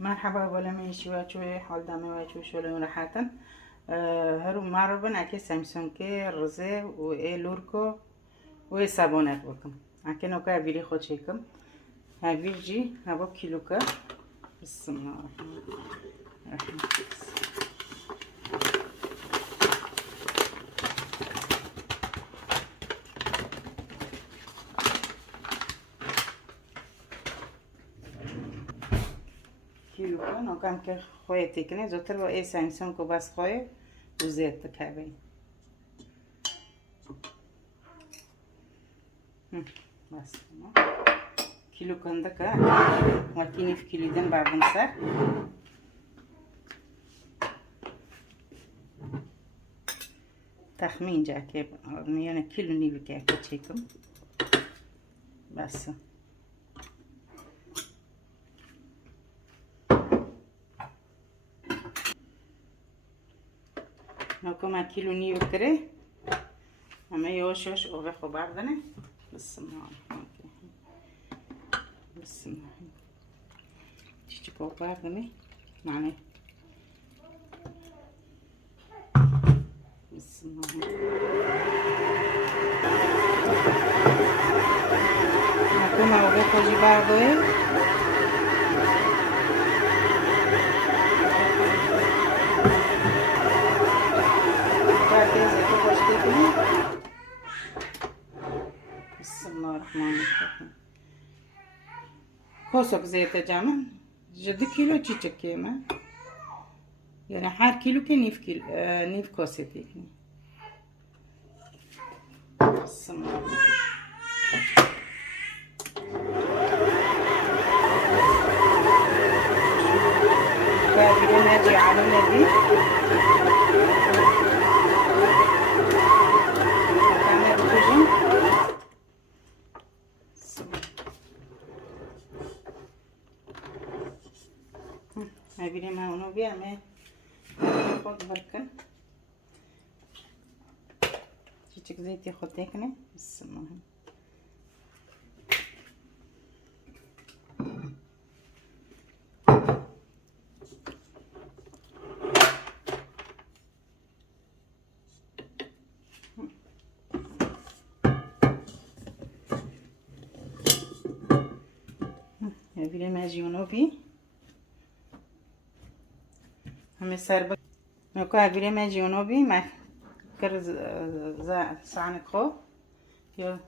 مرحبا بالا میشی و چوی حال دمه و چوی شلون راحتن هرو مربن اکی سامسونگ که رزه و ای لورکو و ای سابونه بکم اکی نوکا بیری خود چیکم هاویر جی هوا کیلو که بسم الله الرحمن الرحیم کیلو که نوکام که خواه تکنه زودتر با ای سامسونگ که بس خواه و زیت تکبین بس کیلو کنده که وقتی نیف کلیدن بردم سر تخمین جا که میانه کیلو نیوی که چیکم بس نوکم کیلو نیو کره همه یوشش اوه خو بردنه بسم الله الرحمن الرحیم بسم الله چی کو بردنه معنی بسم الله نوکم اوه خوشی برده بسم الله الرحمن الرحیم کوسک زیت جامن جدی کیلو چی چکیه من یعنی هر کیلو که نیف کوسه تیکنی بسم الله الرحمن الرحیم نجی على النبي هبینیم اونو بیامه خود برکن چیچک زیتی خود تکنه بسم الله هبینیم از اونو بی همه سر بک نوکا هبینیم از اونو بی ما کر سعنک خو یا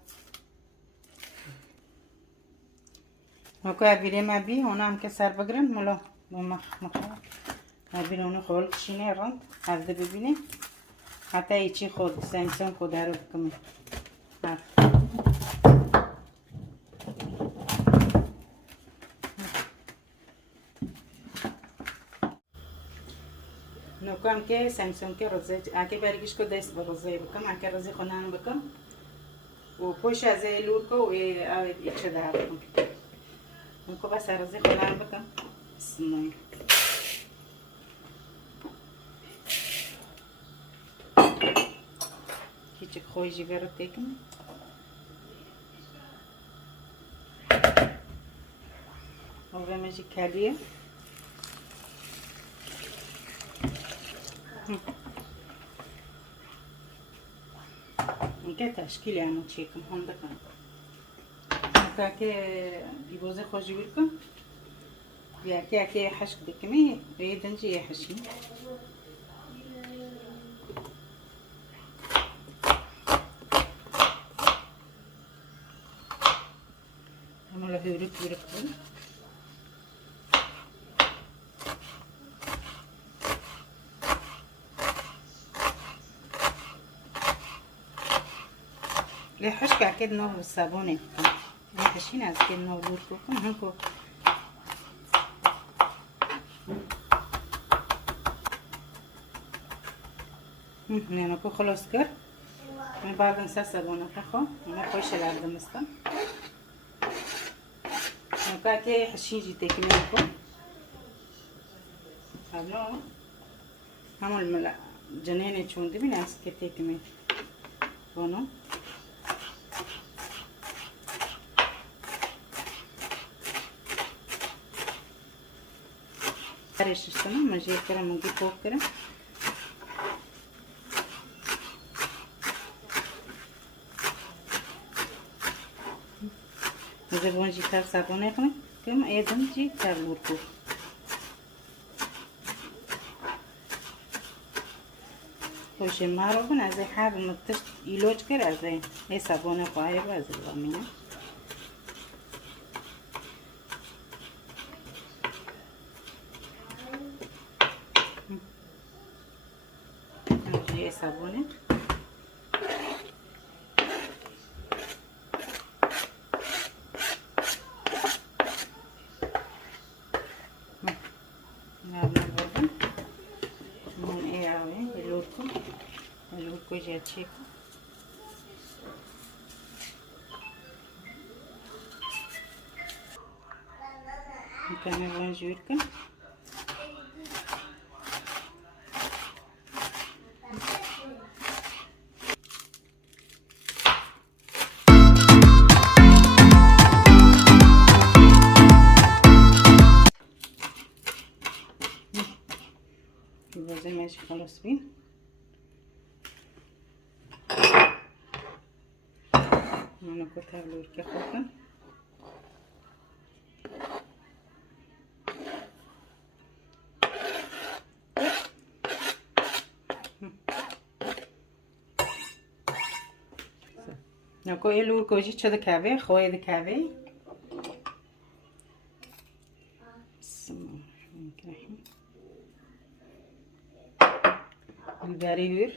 نوکا هبینیم بی اونا هم که سر بگرن ملا مخواه هبینیم اونو خول کشینه رند هفته ببینه حتی ایچی خود سامسونگ خود رو بکمه نوکام که سامسونگ که رزه اگه برگیش که دست به رزه بکم اگه رزه خونان بکم و پوش از لور که و ایچه دار بکم نوکا بس رزه خونان بکم بسم الله کیچک خوی جیگه رو تکم و بمجی کلیه اینکه تشکیل همون چیکم هم بکنم اینکه که بیوزه خوشی برکم یا که حشک دکمی ریدنجی یه حشی همون لحیورک برکم لحشك أكيد نوع الصابونة حشين از كده نوع لوركم هنكو نكو خلاص كر من بعد نسى صابونة خو أنا خوش العرض مستن نكو كي حشين جيتك منكم هذا هم الملا جنين چوندي بناس كتيك من بونو سرش استنم مجید کرم مگی پوک کرم زبون جی تر صابونه کنم کم ایدم جی تر لورکو خوش مارو بن از هر نقطه ایلوج کرد از این صابونه خواهی باز زمینه یه صابونه کوچیک میکنم وانجور کن بازه ماشي خلاص بين انا كنت هبلور كي خوكا نكو الور كوجي تشد كافي خوي د كافي بسم الله الرحمن الرحيم الباريور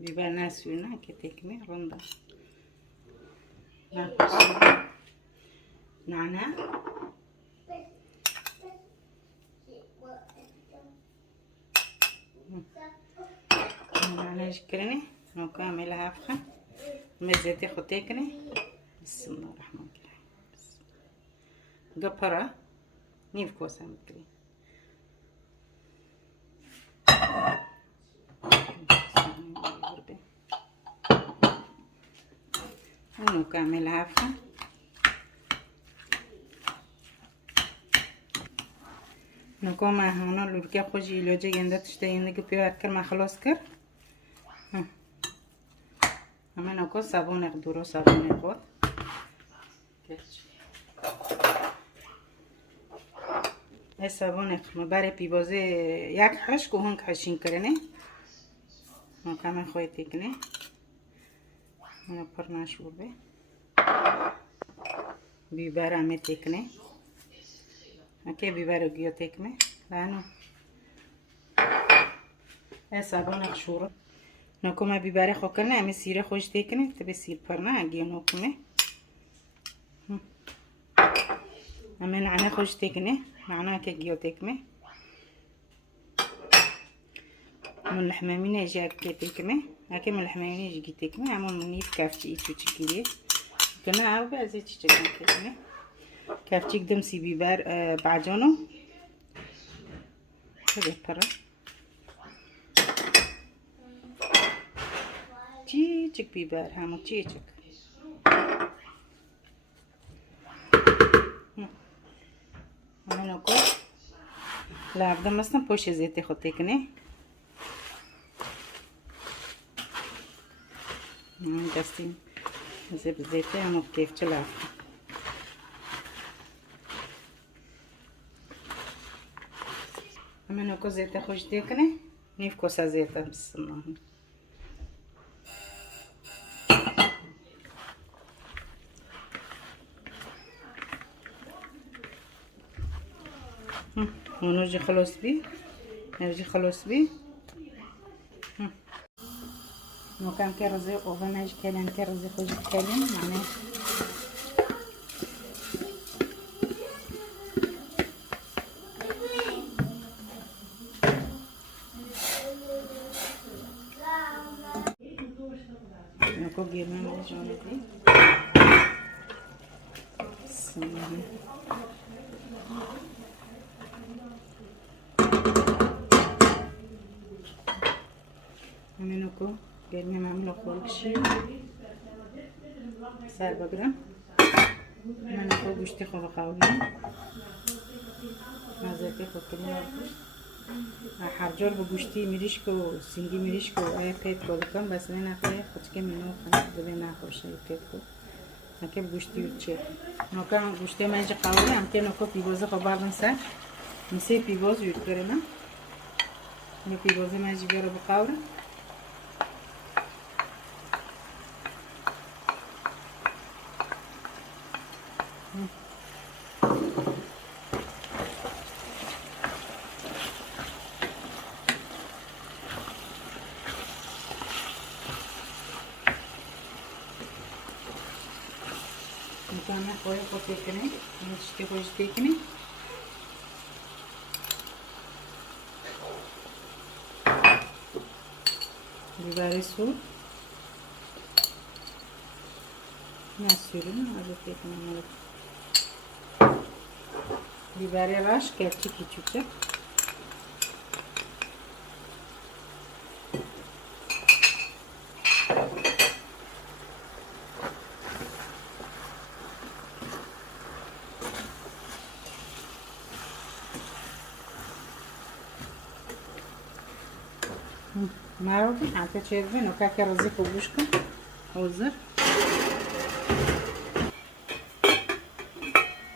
biber suyuna ketekme ronda nana nana شكرني نكمل هافخه مزيتي خطيكني بسم الله الرحمن الرحيم قبرة نيف كوسه مكري نكمل هافخه نكون هنا لوركي خوجي لوجي ينده تشتينده كبيو هكر ما خلاص كر اما نكون صابون اقدرو صابون اقود ای صابون اقدرو برای پیبازه یک حش که هنگ حشین کرنه نکمه خوی تکنه من پر نشور به بیبر همه تکنه اکی بیبر گیو تکمه لانو ای صابون اقشور نکمه بیبر خو کرنه همه سیره خوش تکنه تبه سیر پر نه اگیو نکمه همه نعنه خوش تکنه نعنه که گیو تکمه من الحمامين اجي كتكمه هكا من الحمامين اجي كتكمه عمون منيف كافتي ايتو تشكيلي كنا عاو بعزي تشكيلي كتكمه كافتي قدم سي بيبار بعجانو هذا برا تشيك بيبار همو تشيك انا نقول لا بدم مثلا پوش زيتي خطيكني دستیم زیته همو کیف چلا اما نکو زیته خوش دیکنه نیف کوسا زیته بسم الله اونو جی خلاص بی نوجی خلاص بی نوكام كرزي وفناج كلام كرزي خوش كلام معناه نوكو جيبنا مجونتي بسم الله نوكو گرمی معمول خورشی سر بگیرم من خود گوشت خوب قولی نظر که خود کنیم هر جور به گوشتی میریش که و سینگی میریش که و آیا پیت کن بس نه نخواه خود که منو خانه بده نخوشه پیت کن نکه گوشتی و چه نوکا گوشتی من اینجا قواره هم که نوکا پیوازه خب بردن سر میسه پیواز یود کرنم اینو پیوازه من اینجا بیاره بقواره میتونم خواهی خود بکنه چشتی خوش بکنه بیبره سور نه سوری نه از بکنم بیبره راش کرچی کیچوکه مارو حتی چیزی نوکا که رزی خوبش کن حاضر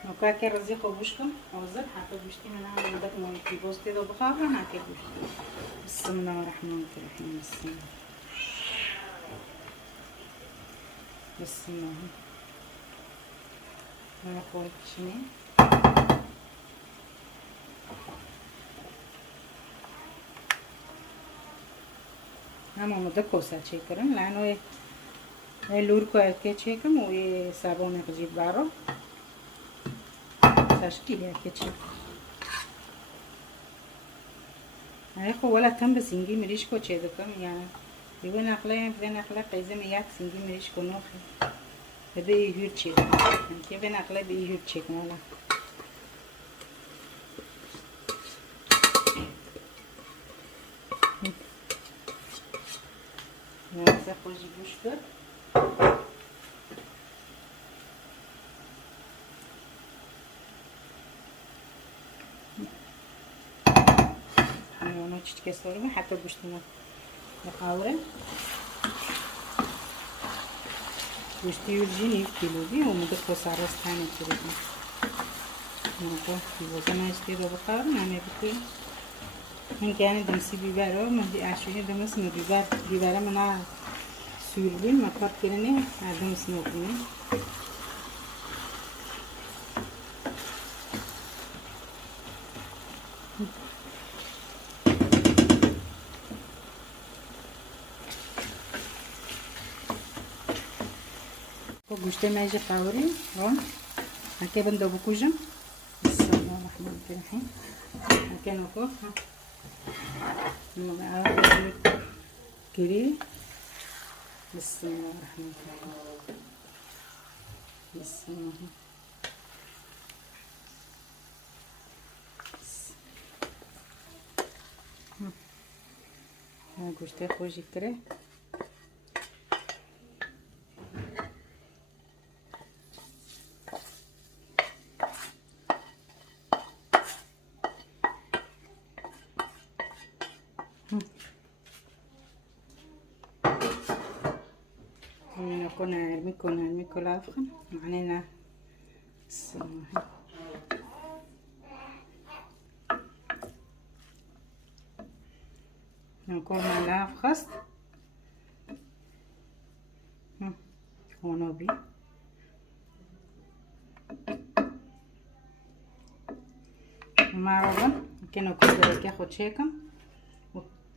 نوکا که رزی خوبش کن حاضر حتی گوشتی من هم مدت مویتی باستی دو بخواه نه که گوشتی بسم الله الرحمن الرحیم بسم الله من خورد چنی هم آمده کوسه چی کرم لانو لور کو که چی کم و صابون قجیب بارو تشکیل که چی ای خو ولا تم بسینگی مریش کو چه دکم یا بیو نقله قیزه میاد سینگی مریش کو نوخه به یهود چی که به نقله به یهود چی کنه نوزه خوشی گوش کرد اونو چیت که سارمه حتی گوشتونه بقاوره گوشتی یورجینی کیلو بی اومده خسارستانه کردیم نوکا بیوزه نشتی رو بقاوره نمه بکنیم من که دمسی بیبره من دی اشوینی دمس بیبره من سویلیم مکار کرنه دمس نکنیم گوشت میشه قوری و اگه بنده بکوجم بسم الله الرحمن الرحیم اگه نکو نمونه کری بسم الله الرحمن الرحیم بسم الله گوشت خوشی کره نرمي كلها أفخم معنينا السماحة نكون معنا أفخست ونوبي معروضة كأنه كوبريكي خود شيكم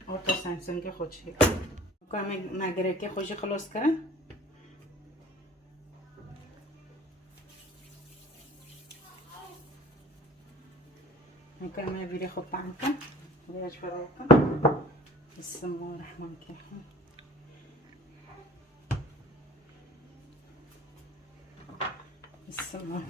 وطو سامسونجي خود شيكم كان ما قريكي خوشي خلص كرن نكمل فيديو خط عنكم وياش فراكم بسم الله الرحمن الرحيم بسم الله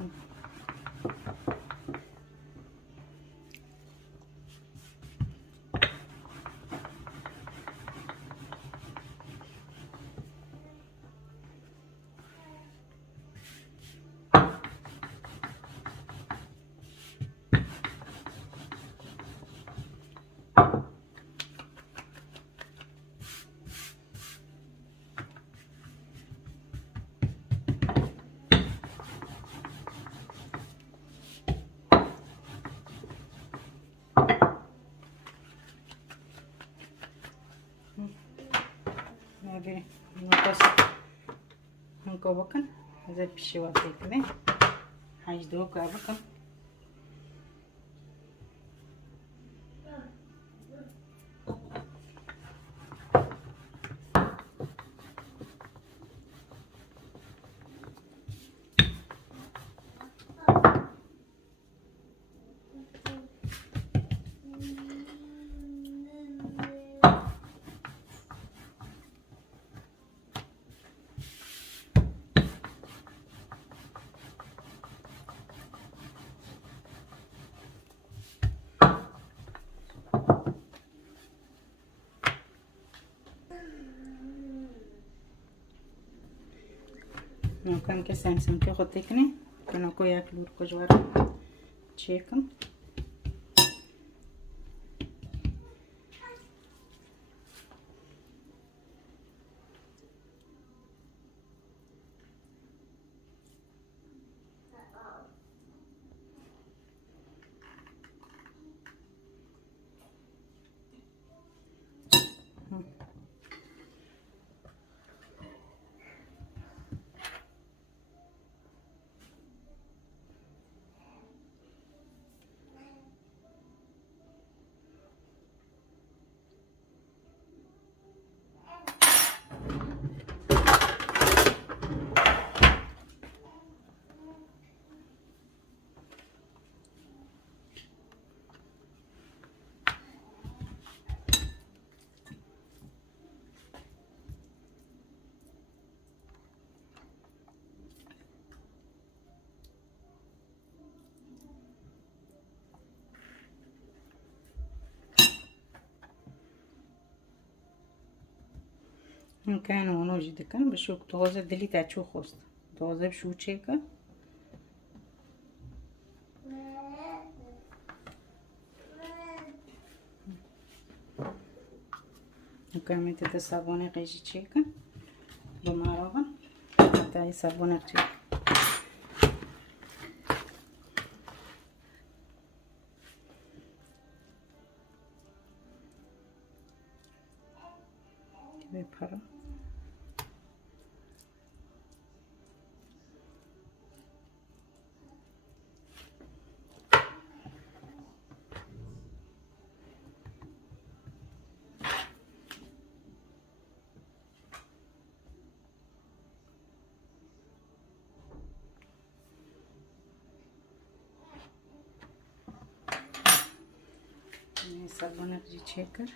که bakın güzel pişiyor şekli. Hajdo که bakın. نوکم که سمسم که خود تکنه که نوکو یک لور کجوارم چیکم كان ونوجي دكان بشوك تغوزة دلي تاچو خوست تغوزة بشو چيكا وكان تتا صابوني قيجي چيكا بماروغا تاي صابوني چيكا بپرم صابون اقجي چيكر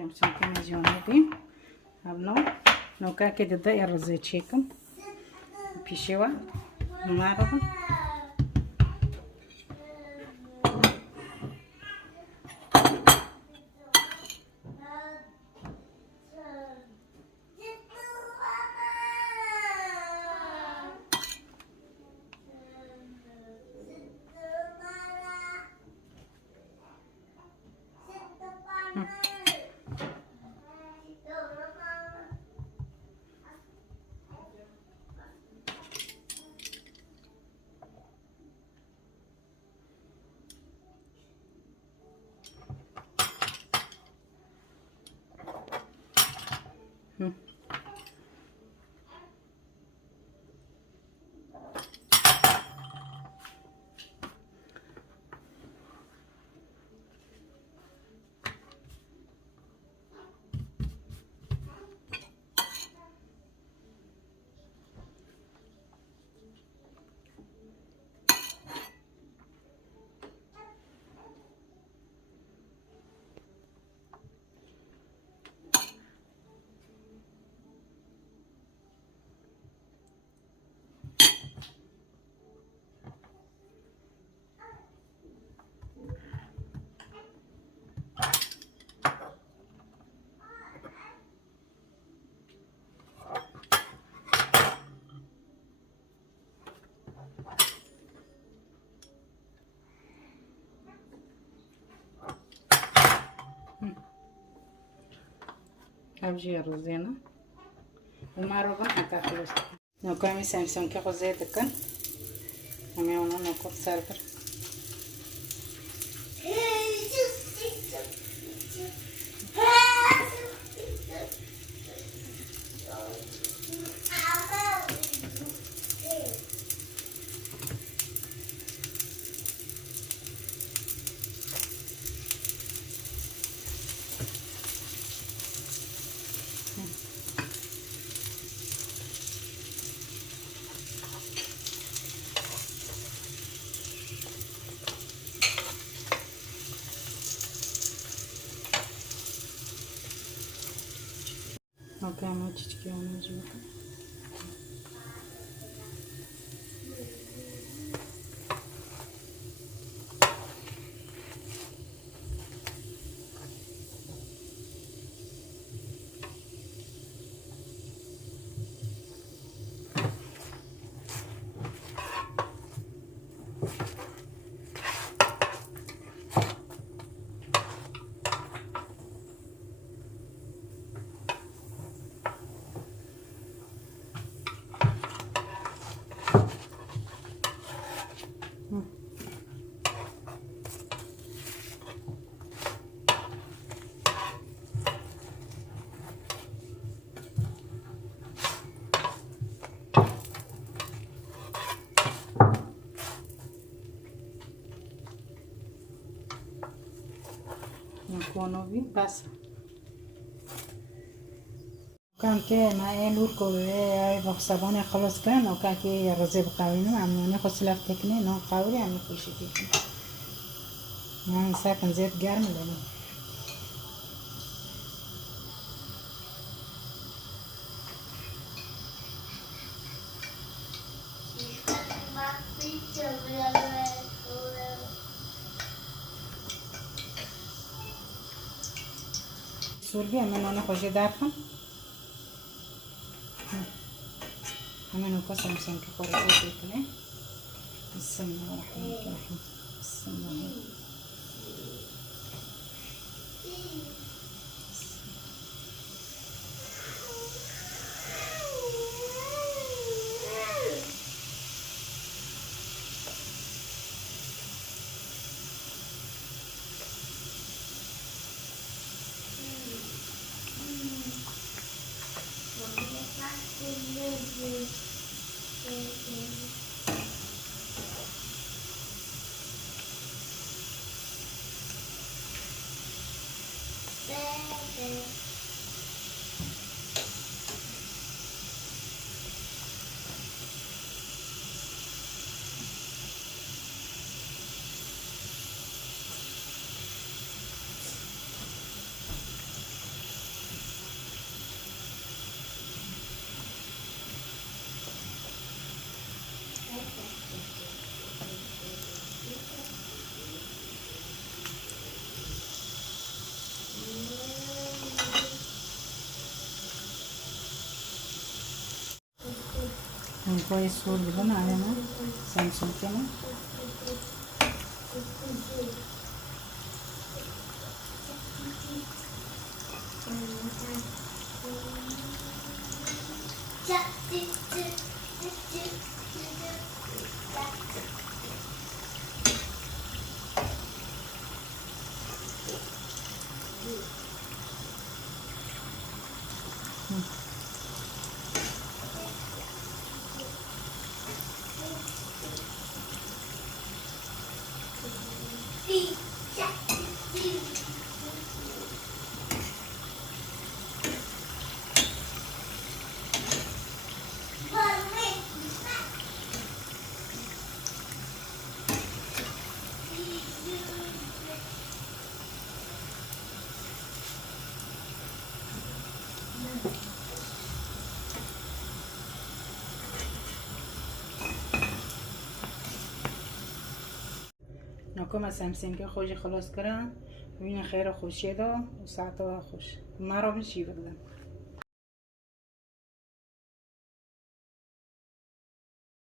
سمسم که مزیانه بیم ابنو نوکا که داده ارزه چیکم پیشوا مارو خبجي الرزينة وما ربع حتى خلص نوكامي سامسون كي غزيت كن همي وانا نوكو سالفر اوكي ما تشتكي وانا مجبوطة نكونو بي بس كان كي معي لوركو بخصباني خلص كان وكان كي رزي بقاوينو عملوني خسلاف تكني نو قاولي عملو كل شي تكني يعني ساكن زيت قارم لنا سوربي أنا خوشي دارخم أنا نقص مسكين كفور زيت كله بسم الله الرحمن الرحيم بسم الله كويس صور بدنا علينا سامسونج كمان نکم سامسونگ که خوشی خلاص کردن ببین خیر خوشی دا و ساعت خوش ما رو بشی بگذارم